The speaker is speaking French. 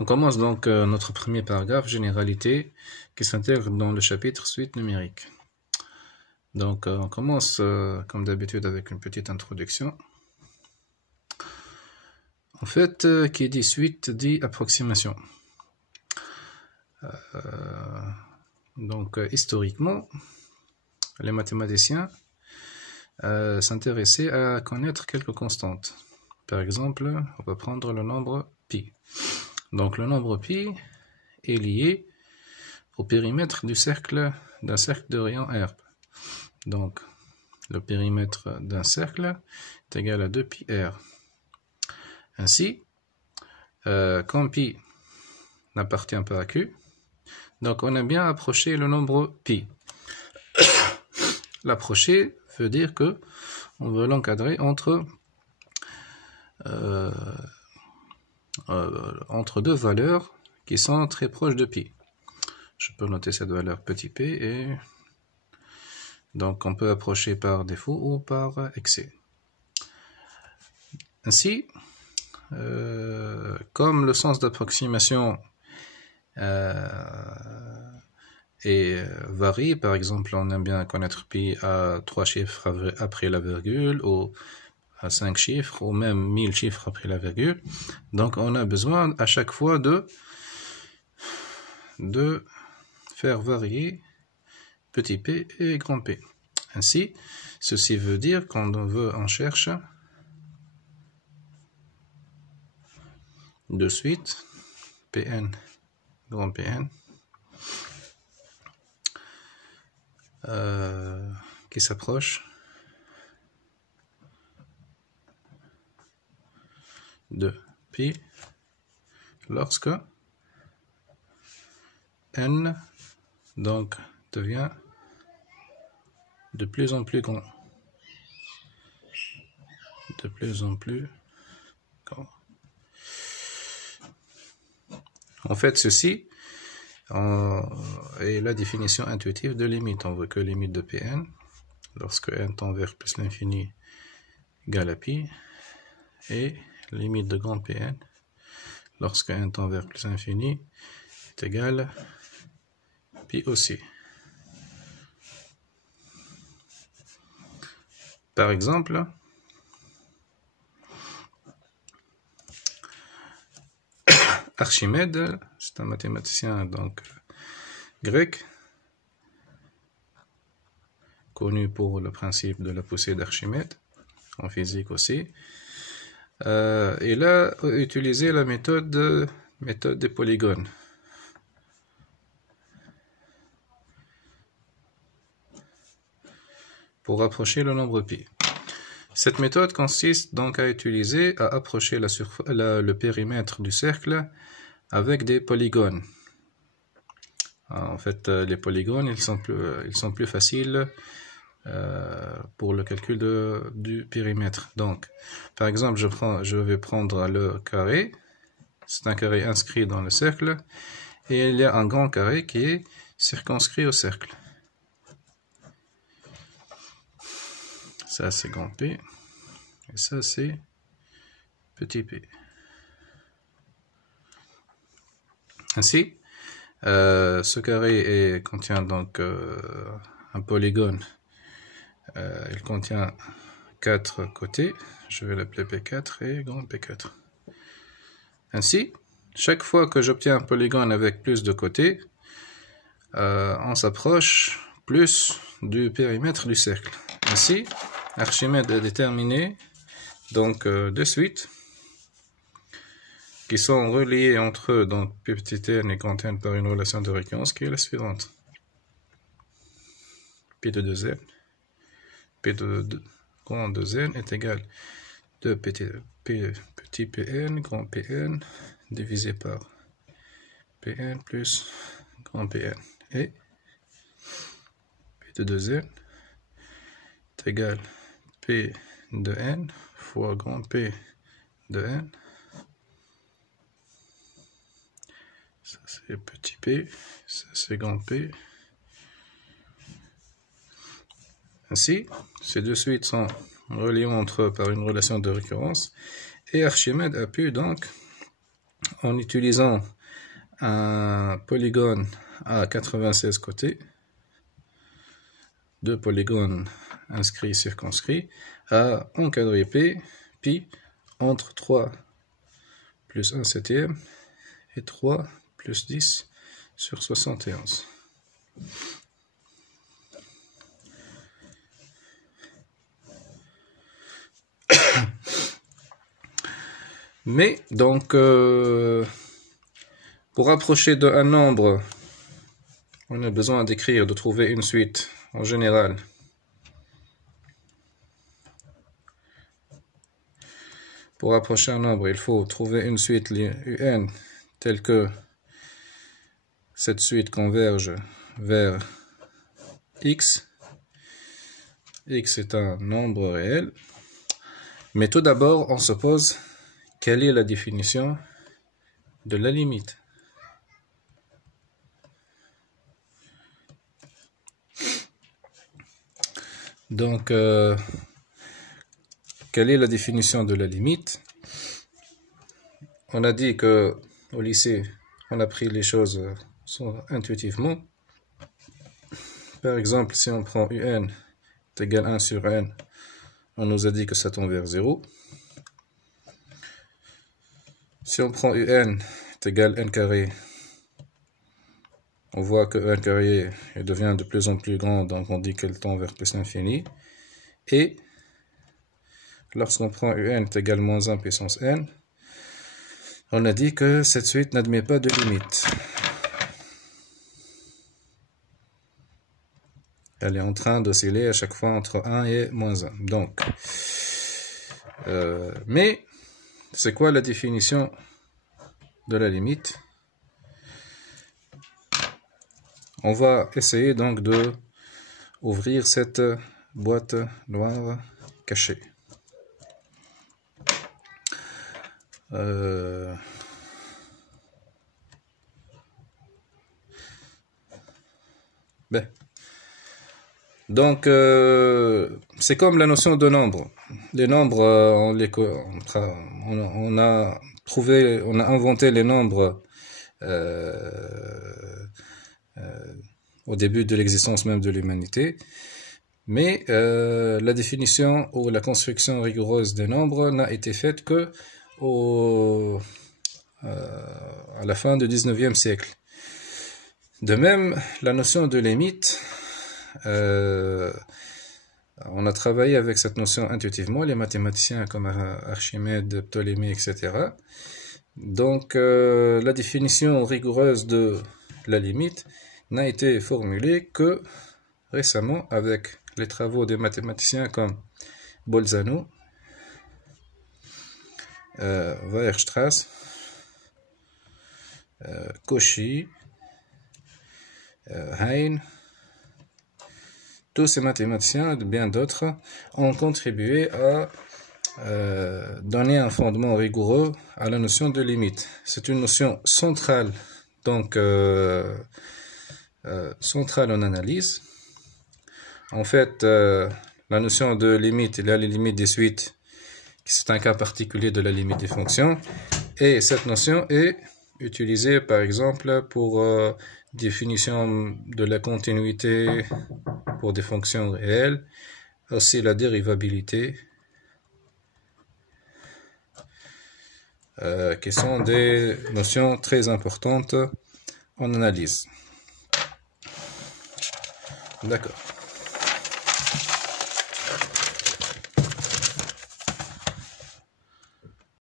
On commence donc notre premier paragraphe, généralité, qui s'intègre dans le chapitre suite numérique. Donc on commence comme d'habitude avec une petite introduction. En fait, qui dit suite dit approximation. Donc historiquement, les mathématiciens s'intéressaient à connaître quelques constantes. Par exemple, on va prendre le nombre pi. Donc le nombre pi est lié au périmètre d'un cercle de rayon R. Donc le périmètre d'un cercle est égal à 2 pi R. Ainsi, quand pi n'appartient pas à Q, donc on a bien approché le nombre pi. L'approcher veut dire que on veut l'encadrer entre deux valeurs qui sont très proches de pi. Je peux noter cette valeur petit p et donc on peut approcher par défaut ou par excès. Ainsi, comme le sens d'approximation varie, par exemple on aime bien connaître pi à 3 chiffres après la virgule ou à 5 chiffres ou même 1000 chiffres après la virgule, donc on a besoin à chaque fois de faire varier petit p et grand P. Ainsi, ceci veut dire on cherche de suite Pn, grand Pn, qui s'approche de pi lorsque n donc devient de plus en plus grand. De plus en plus grand. En fait, ceci est la définition intuitive de limite. On veut que limite de Pn, lorsque n tend vers plus l'infini égale à pi, et limite de grand Pn, lorsque n tend vers plus l'infini est égal à pi aussi. Par exemple, Archimède, c'est un mathématicien donc grec, connu pour le principe de la poussée d'Archimède, en physique aussi. Il a utilisé la méthode des polygones. Pour approcher le nombre pi. Cette méthode consiste donc à approcher le périmètre du cercle avec des polygones. En fait, les polygones, ils sont plus faciles pour le calcul du périmètre. Donc, par exemple, je vais prendre le carré. C'est un carré inscrit dans le cercle. Et il y a un grand carré qui est circonscrit au cercle. Ça, c'est grand P. Et ça, c'est petit p. Ainsi, ce carré contient donc un polygone. Il contient 4 côtés. Je vais l'appeler P4 et grand P4. Ainsi, chaque fois que j'obtiens un polygone avec plus de côtés, on s'approche plus du périmètre du cercle. Ainsi, Archimède a déterminé donc de suite qui sont reliés entre eux, donc P petit n et grand n par une relation de récurrence qui est la suivante. P de 2n, P de grand 2n est égal à petit pn, grand pn, divisé par pn plus grand pn. Et P de 2n est égal à P de n fois grand P de n. Ça c'est petit p, ça c'est grand P. Ainsi, ces deux suites sont reliées entre eux par une relation de récurrence et Archimède a pu donc en utilisant un polygone à 96 côtés, deux polygones inscrits circonscrits, à encadré pi entre 3 plus 1 septième et 3 plus 10 sur 71. Mais donc, pour approcher d'un nombre, on a besoin d'écrire, de trouver une suite en général. Pour approcher un nombre, il faut trouver une suite un telle que cette suite converge vers x. X est un nombre réel. Mais tout d'abord, on se pose quelle est la définition de la limite. Donc, quelle est la définition de la limite? On a dit que au lycée, on a pris les choses intuitivement. Par exemple, si on prend un est égal à 1 sur n, on nous a dit que ça tend vers 0. Si on prend un est égal à n carré, on voit que n carré devient de plus en plus grand, donc on dit qu'elle tend vers plus l'infini. Et lorsqu'on prend un est égal à moins 1 puissance n, on a dit que cette suite n'admet pas de limite. Elle est en train d'osciller à chaque fois entre 1 et moins 1. Donc, mais c'est quoi la définition de la limite? On va essayer donc de ouvrir cette boîte noire cachée. Donc, c'est comme la notion de nombre. Les nombres, on a inventé les nombres au début de l'existence même de l'humanité. Mais la définition ou la construction rigoureuse des nombres n'a été faite que à la fin du 19e siècle. De même, la notion de limite, on a travaillé avec cette notion intuitivement, les mathématiciens comme Archimède, Ptolémée, etc. Donc, la définition rigoureuse de la limite n'a été formulée que récemment avec les travaux des mathématiciens comme Bolzano, Weierstrass, Cauchy, Hein. Tous ces mathématiciens et bien d'autres ont contribué à donner un fondement rigoureux à la notion de limite. C'est une notion centrale, donc centrale en analyse. En fait, la notion de limite, il y a les limites des suites, qui c'est un cas particulier de la limite des fonctions, et cette notion est utilisée par exemple pour définition de la continuité pour des fonctions réelles, aussi la dérivabilité, qui sont des notions très importantes en analyse. D'accord.